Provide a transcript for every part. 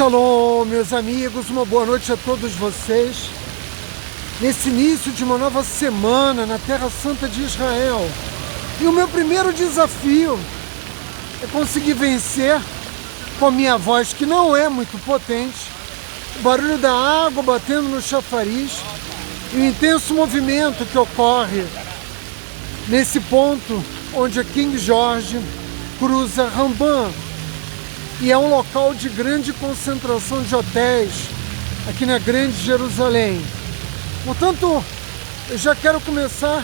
Shalom, meus amigos, uma boa noite a todos vocês. Nesse início de uma nova semana na Terra Santa de Israel. E o meu primeiro desafio é conseguir vencer com a minha voz, que não é muito potente, o barulho da água batendo no chafariz e o intenso movimento que ocorre nesse ponto onde a King George cruza Rambam. E é um local de grande concentração de hotéis aqui na Grande Jerusalém. Portanto, eu já quero começar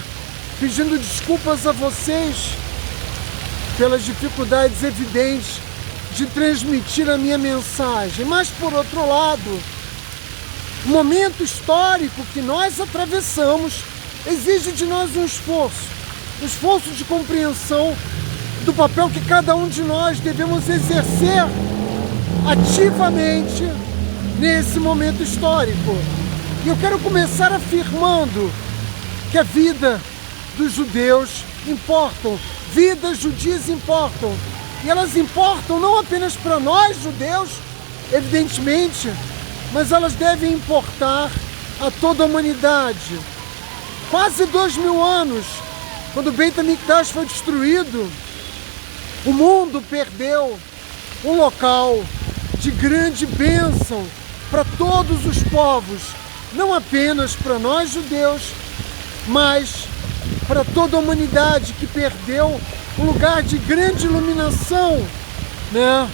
pedindo desculpas a vocês pelas dificuldades evidentes de transmitir a minha mensagem. Mas, por outro lado, o momento histórico que nós atravessamos exige de nós um esforço de compreensão do papel que cada um de nós devemos exercer ativamente nesse momento histórico. E eu quero começar afirmando que a vida dos judeus importam, vidas judias importam. E elas importam não apenas para nós judeus, evidentemente, mas elas devem importar a toda a humanidade. Quase 2000 anos, quando o Beit HaMikdash foi destruído, o mundo perdeu um local de grande bênção para todos os povos, não apenas para nós judeus, mas para toda a humanidade que perdeu um lugar de grande iluminação, né?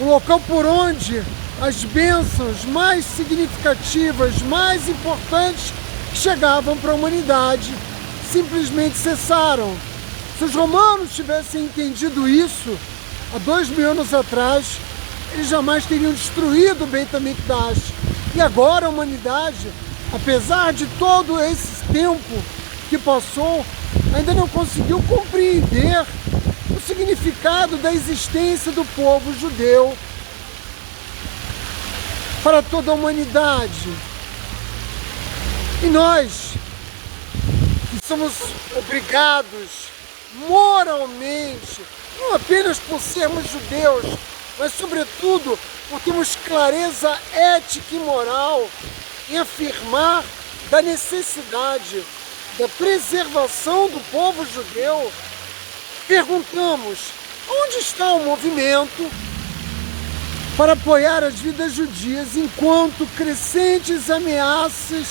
Um local por onde as bênçãos mais significativas, mais importantes que chegavam para a humanidade simplesmente cessaram. Se os romanos tivessem entendido isso há 2000 anos atrás, eles jamais teriam destruído o Beit HaMikdash. E agora a humanidade, apesar de todo esse tempo que passou, ainda não conseguiu compreender o significado da existência do povo judeu para toda a humanidade. E nós, que somos obrigados moralmente, não apenas por sermos judeus, mas sobretudo por termos clareza ética e moral em afirmar da necessidade da preservação do povo judeu, perguntamos: onde está o movimento para apoiar as vidas judias enquanto crescentes ameaças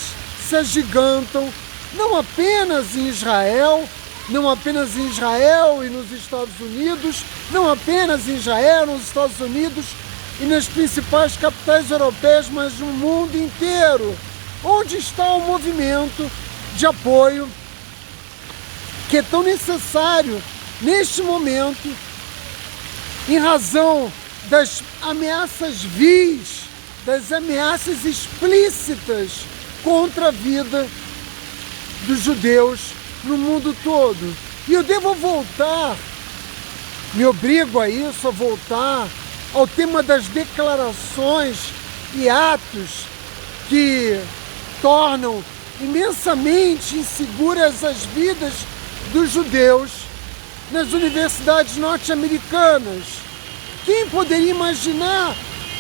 se agigantam, não apenas em Israel, não apenas em Israel e nos Estados Unidos, não apenas em Israel, nos Estados Unidos e nas principais capitais europeias, mas no mundo inteiro? Onde está o movimento de apoio que é tão necessário neste momento, em razão das ameaças vis, das ameaças explícitas contra a vida dos judeus no mundo todo? E eu devo voltar, me obrigo a isso, a voltar ao tema das declarações e atos que tornam imensamente inseguras as vidas dos judeus nas universidades norte-americanas. Quem poderia imaginar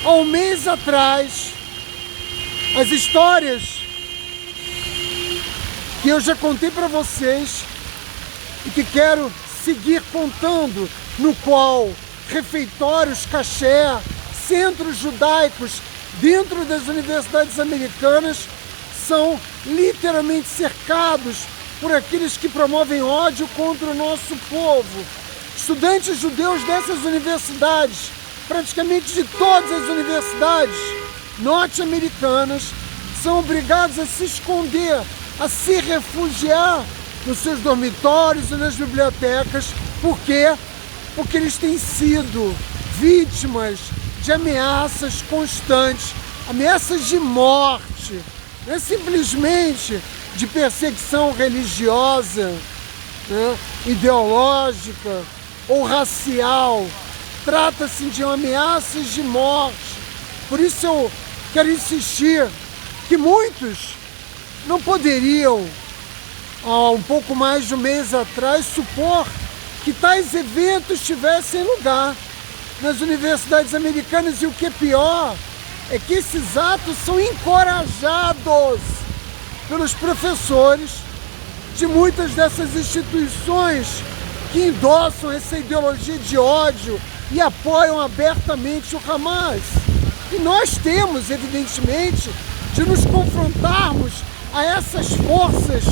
há um mês atrás as histórias que eu já contei para vocês e que quero seguir contando, no qual refeitórios caché, centros judaicos dentro das universidades americanas são literalmente cercados por aqueles que promovem ódio contra o nosso povo. Estudantes judeus dessas universidades, praticamente de todas as universidades norte-americanas, são obrigados a se esconder, a se refugiar nos seus dormitórios e nas bibliotecas. Por quê? Porque eles têm sido vítimas de ameaças constantes, ameaças de morte, não é simplesmente de perseguição religiosa, né, ideológica ou racial. Trata-se de ameaças de morte. Por isso eu quero insistir que muitos não poderiam, há um pouco mais de um mês atrás, supor que tais eventos tivessem lugar. nas universidades americanas, e o que é pior é que esses atos são encorajados pelos professores de muitas dessas instituições que endossam essa ideologia de ódio e apoiam abertamente o Hamas. E nós temos, evidentemente, de nos confrontarmos a essas forças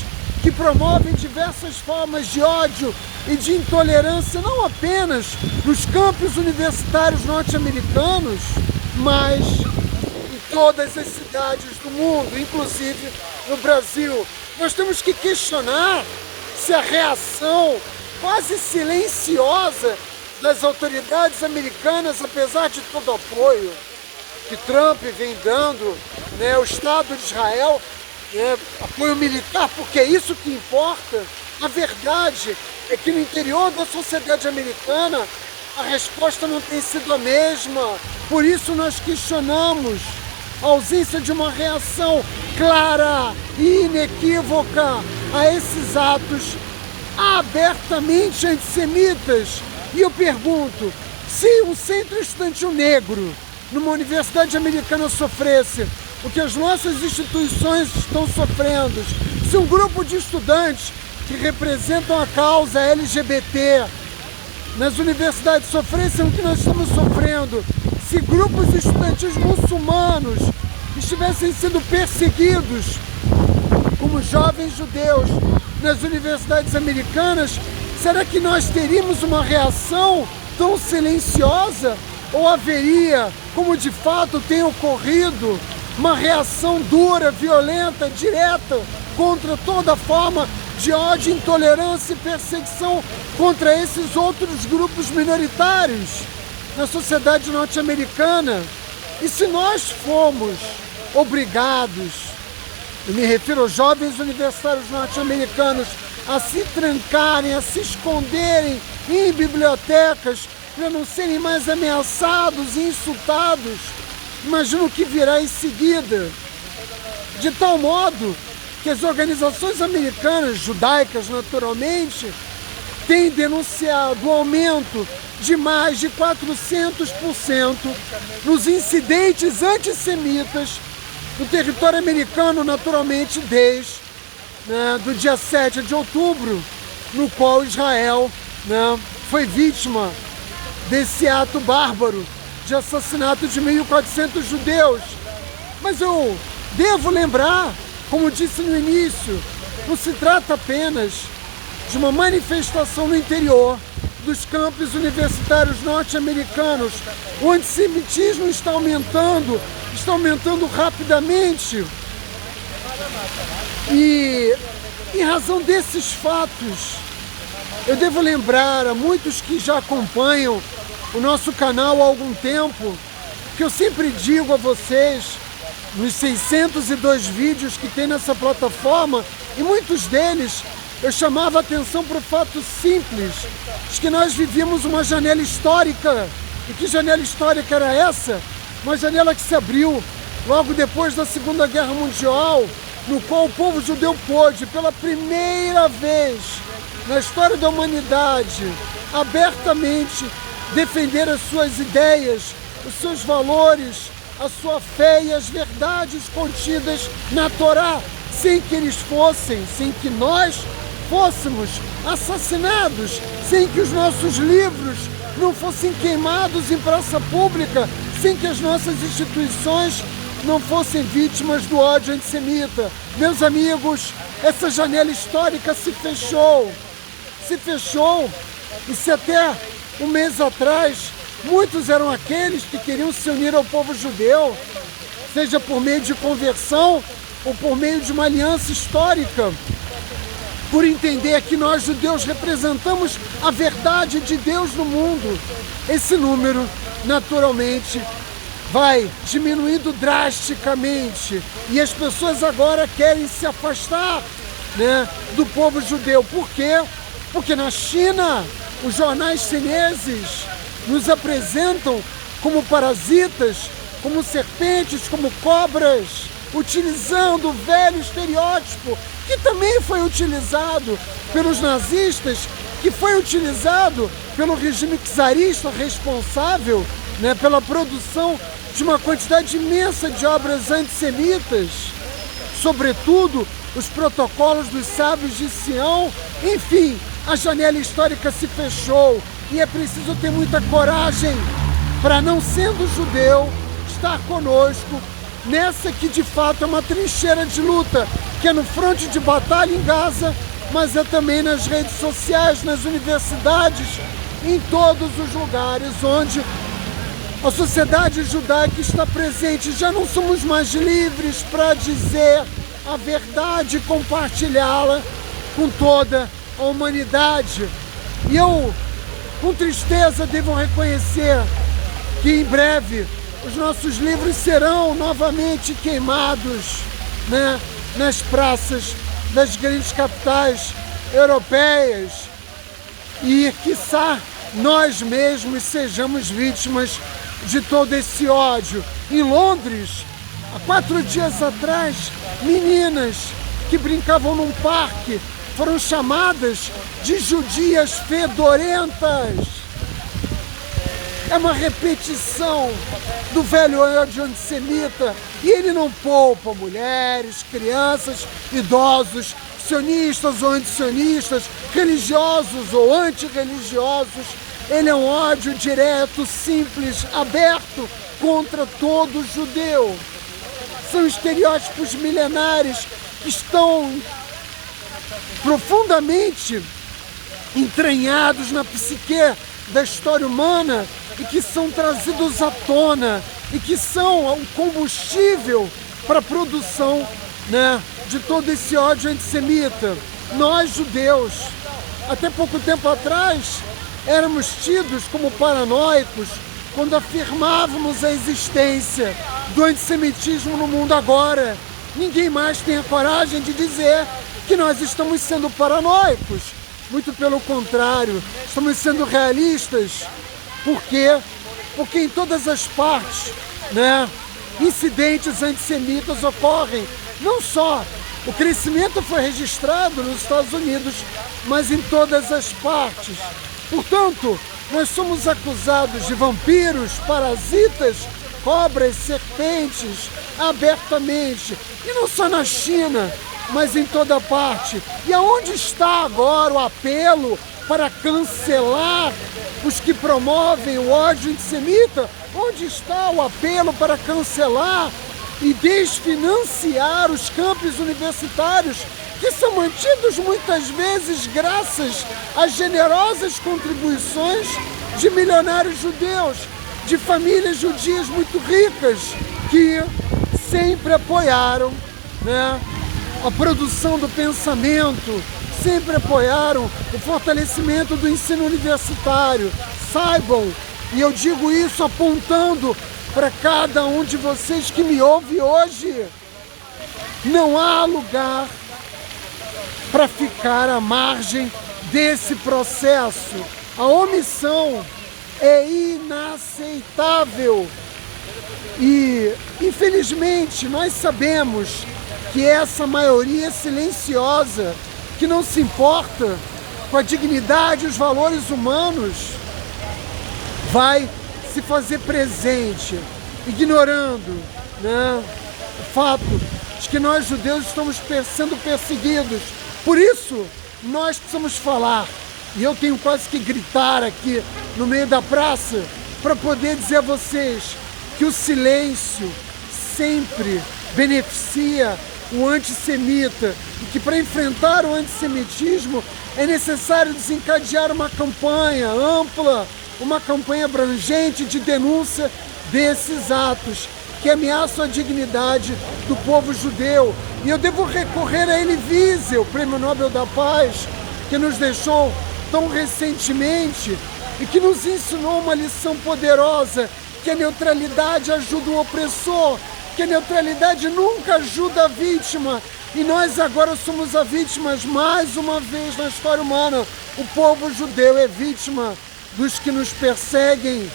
que promovem diversas formas de ódio e de intolerância, não apenas nos campos universitários norte-americanos, mas em todas as cidades do mundo, inclusive no Brasil. Nós temos que questionar se a reação quase silenciosa das autoridades americanas, apesar de todo o apoio que Trump vem dando, né, ao Estado de Israel, apoio militar, porque é isso que importa. A verdade é que no interior da sociedade americana a resposta não tem sido a mesma. Por isso nós questionamos a ausência de uma reação clara e inequívoca a esses atos abertamente antissemitas. E eu pergunto, se um centro estudantil negro numa universidade americana sofresse o que as nossas instituições estão sofrendo, se um grupo de estudantes que representam a causa LGBT nas universidades sofressem o que nós estamos sofrendo, se grupos estudantis muçulmanos estivessem sendo perseguidos como jovens judeus nas universidades americanas, será que nós teríamos uma reação tão silenciosa? Ou haveria, como de fato tem ocorrido, uma reação dura, violenta, direta contra toda forma de ódio, intolerância e perseguição contra esses outros grupos minoritários na sociedade norte-americana? E se nós fomos obrigados, eu me refiro aos jovens universitários norte-americanos, a se trancarem, a se esconderem em bibliotecas para não serem mais ameaçados e insultados, imagina o que virá em seguida. De tal modo que as organizações americanas, judaicas naturalmente, têm denunciado o aumento de mais de 400% nos incidentes antissemitas no território americano, naturalmente, desde do dia 7 de outubro, no qual Israel foi vítima desse ato bárbaro de assassinato de 1.400 judeus. Mas eu devo lembrar, como disse no início, não se trata apenas de uma manifestação no interior dos campos universitários norte-americanos. O antissemitismo está aumentando rapidamente. E em razão desses fatos, eu devo lembrar a muitos que já acompanham o nosso canal há algum tempo, que eu sempre digo a vocês, nos 602 vídeos que tem nessa plataforma, e muitos deles eu chamava a atenção para o fato simples de que nós vivíamos uma janela histórica. E que janela histórica era essa? Uma janela que se abriu logo depois da Segunda Guerra Mundial, no qual o povo judeu pôde, pela primeira vez na história da humanidade, abertamente defender as suas ideias, os seus valores, a sua fé e as verdades contidas na Torá, sem que eles fossem, sem que nós fôssemos assassinados, sem que os nossos livros não fossem queimados em praça pública, sem que as nossas instituições não fossem vítimas do ódio antissemita. Meus amigos, essa janela histórica se fechou. E se até um mês atrás muitos eram aqueles que queriam se unir ao povo judeu, seja por meio de conversão ou por meio de uma aliança histórica, por entender que nós judeus representamos a verdade de Deus no mundo, esse número naturalmente vai diminuindo drasticamente e as pessoas agora querem se afastar, do povo judeu. Por quê? Porque na China os jornais chineses nos apresentam como parasitas, como serpentes, como cobras, utilizando o velho estereótipo que também foi utilizado pelos nazistas que foi utilizado pelo regime czarista, responsável, né, pela produção de uma quantidade imensa de obras antissemitas, sobretudo os protocolos dos sábios de Sião. Enfim, a janela histórica se fechou e é preciso ter muita coragem para, não sendo judeu, estar conosco nessa que de fato é uma trincheira de luta, que é no fronte de batalha em Gaza, mas é também nas redes sociais, nas universidades, em todos os lugares onde a sociedade judaica está presente. Já não somos mais livres para dizer a verdade e compartilhá-la com toda a humanidade. E eu, com tristeza, devo reconhecer que em breve os nossos livros serão novamente queimados, né, nas praças das grandes capitais europeias e, quiçá, nós mesmos sejamos vítimas de todo esse ódio. Em Londres, há 4 dias atrás, meninas que brincavam num parque foram chamadas de judias fedorentas. É uma repetição do velho ódio antissemita, e ele não poupa mulheres, crianças, idosos, sionistas ou antisionistas, religiosos ou antirreligiosos. Ele é um ódio direto, simples, aberto contra todo judeu. São estereótipos milenares que estão profundamente entranhados na psique da história humana e que são trazidos à tona e que são o combustível para a produção, né, de todo esse ódio antissemita. Nós, judeus, até pouco tempo atrás, éramos tidos como paranoicos quando afirmávamos a existência do antissemitismo no mundo. Agora, ninguém mais tem a coragem de dizer que nós estamos sendo paranoicos. Muito pelo contrário, estamos sendo realistas. Por quê? Porque em todas as partes, né, incidentes antissemitas ocorrem. Não só o crescimento foi registrado nos Estados Unidos, mas em todas as partes. Portanto, nós somos acusados de vampiros, parasitas, cobras, serpentes, abertamente. E não só na China, mas em toda parte. E aonde está agora o apelo para cancelar os que promovem o ódio antissemita? Onde está o apelo para cancelar e desfinanciar os campos universitários, que são mantidos muitas vezes graças às generosas contribuições de milionários judeus, de famílias judias muito ricas, que sempre apoiaram, né, a produção do pensamento, sempre apoiaram o fortalecimento do ensino universitário. Saibam, e eu digo isso apontando para cada um de vocês que me ouve hoje, não há lugar para ficar à margem desse processo. A omissão é inaceitável. E, infelizmente, nós sabemos que essa maioria silenciosa, que não se importa com a dignidade e os valores humanos, vai se fazer presente, ignorando, né, o fato de que nós judeus estamos sendo perseguidos. Por isso, nós precisamos falar. E eu tenho quase que gritar aqui no meio da praça para poder dizer a vocês que o silêncio sempre beneficia o antissemita e que para enfrentar o antissemitismo é necessário desencadear uma campanha ampla, uma campanha abrangente de denúncia desses atos que ameaçam a dignidade do povo judeu. E eu devo recorrer a Elie Wiesel, Prêmio Nobel da Paz, que nos deixou tão recentemente e que nos ensinou uma lição poderosa, que a neutralidade ajuda o opressor, que a neutralidade nunca ajuda a vítima. E nós agora somos as vítimas mais uma vez na história humana. O povo judeu é vítima dos que nos perseguem,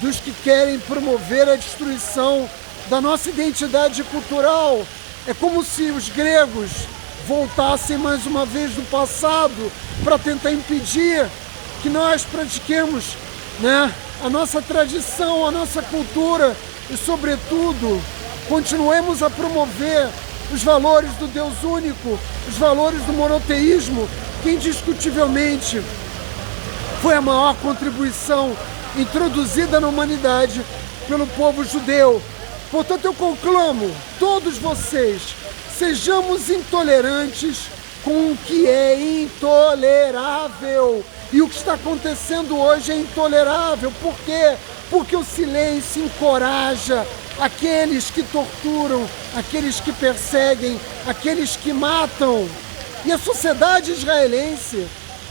dos que querem promover a destruição da nossa identidade cultural. É como se os gregos voltassem mais uma vez no passado para tentar impedir que nós pratiquemos, né, a nossa tradição, a nossa cultura e, sobretudo, continuemos a promover os valores do Deus único, os valores do monoteísmo, que indiscutivelmente foi a maior contribuição introduzida na humanidade pelo povo judeu. Portanto, eu conclamo todos vocês, sejamos intolerantes com o que é intolerável. E o que está acontecendo hoje é intolerável. Por quê? Porque o silêncio encoraja aqueles que torturam, aqueles que perseguem, aqueles que matam. E a sociedade israelense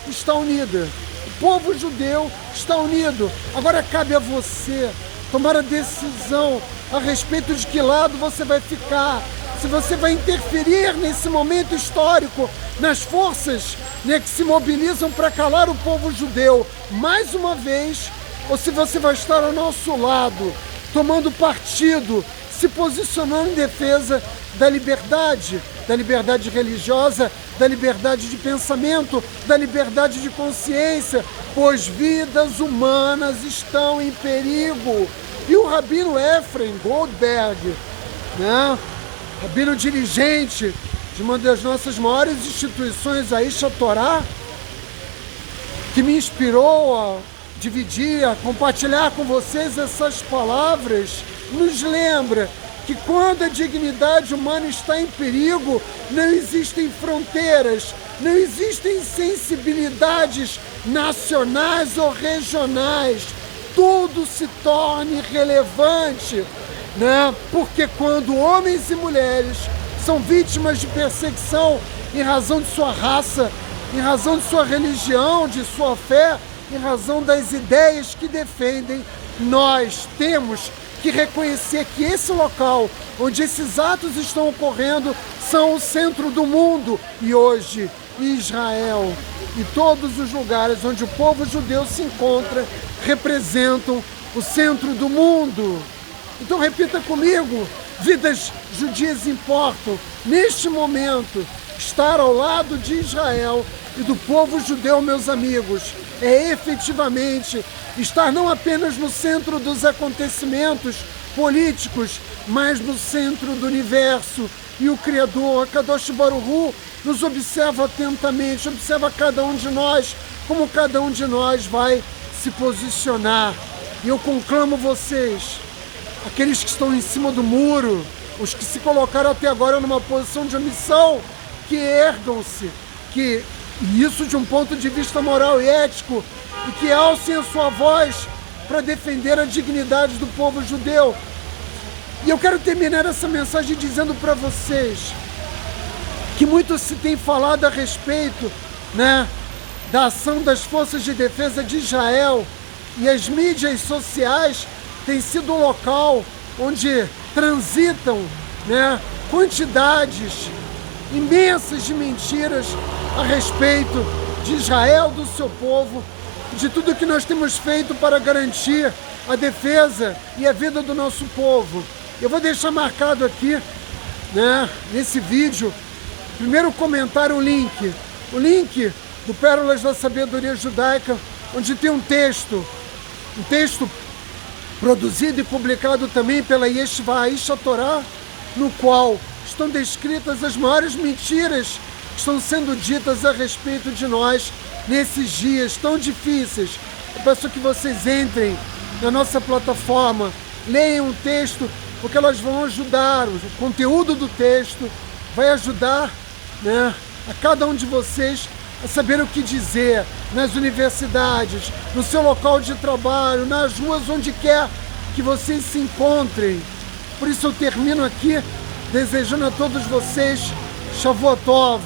está unida. O povo judeu está unido. Agora cabe a você tomar a decisão a respeito de que lado você vai ficar. Se você vai interferir nesse momento histórico, nas forças, né, que se mobilizam para calar o povo judeu mais uma vez, ou se você vai estar ao nosso lado, tomando partido, se posicionando em defesa da liberdade religiosa, da liberdade de pensamento, da liberdade de consciência, pois vidas humanas estão em perigo. E o rabino Efraim Goldberg, né, rabino dirigente de uma das nossas maiores instituições, a Aish HaTorah, que me inspirou a dividir, a compartilhar com vocês essas palavras, nos lembra que quando a dignidade humana está em perigo, não existem fronteiras, não existem sensibilidades nacionais ou regionais, tudo se torna irrelevante, né? Porque quando homens e mulheres são vítimas de perseguição em razão de sua raça, em razão de sua religião, de sua fé, em razão das ideias que defendem, nós temos que reconhecer que esse local onde esses atos estão ocorrendo são o centro do mundo. E hoje, Israel e todos os lugares onde o povo judeu se encontra representam o centro do mundo. Então repita comigo, vidas judias importam. Neste momento, estar ao lado de Israel e do povo judeu, meus amigos, é efetivamente estar não apenas no centro dos acontecimentos políticos, mas no centro do universo. E o Criador, Kadosh Baruch Hu, nos observa atentamente, observa cada um de nós, como cada um de nós vai se posicionar. E eu conclamo vocês, aqueles que estão em cima do muro, os que se colocaram até agora numa posição de omissão, que ergam-se, e isso de um ponto de vista moral e ético, e que alcem a sua voz para defender a dignidade do povo judeu. E eu quero terminar essa mensagem dizendo para vocês que muito se tem falado a respeito, né, da ação das forças de defesa de Israel, e as mídias sociais têm sido o local onde transitam, né, quantidades imensas de mentiras a respeito de Israel, do seu povo, de tudo que nós temos feito para garantir a defesa e a vida do nosso povo. Eu vou deixar marcado aqui, né, nesse vídeo, primeiro comentário, o link do Pérolas da Sabedoria Judaica, onde tem um texto produzido e publicado também pela Yeshiva Aish HaTorah, no qual estão descritas as maiores mentiras que estão sendo ditas a respeito de nós nesses dias tão difíceis. Eu peço que vocês entrem na nossa plataforma, leiam o texto, porque elas vão ajudar, o conteúdo do texto vai ajudar, né, a cada um de vocês a saber o que dizer nas universidades, no seu local de trabalho, nas ruas, onde quer que vocês se encontrem. Por isso eu termino aqui desejando a todos vocês Shavuot Tov.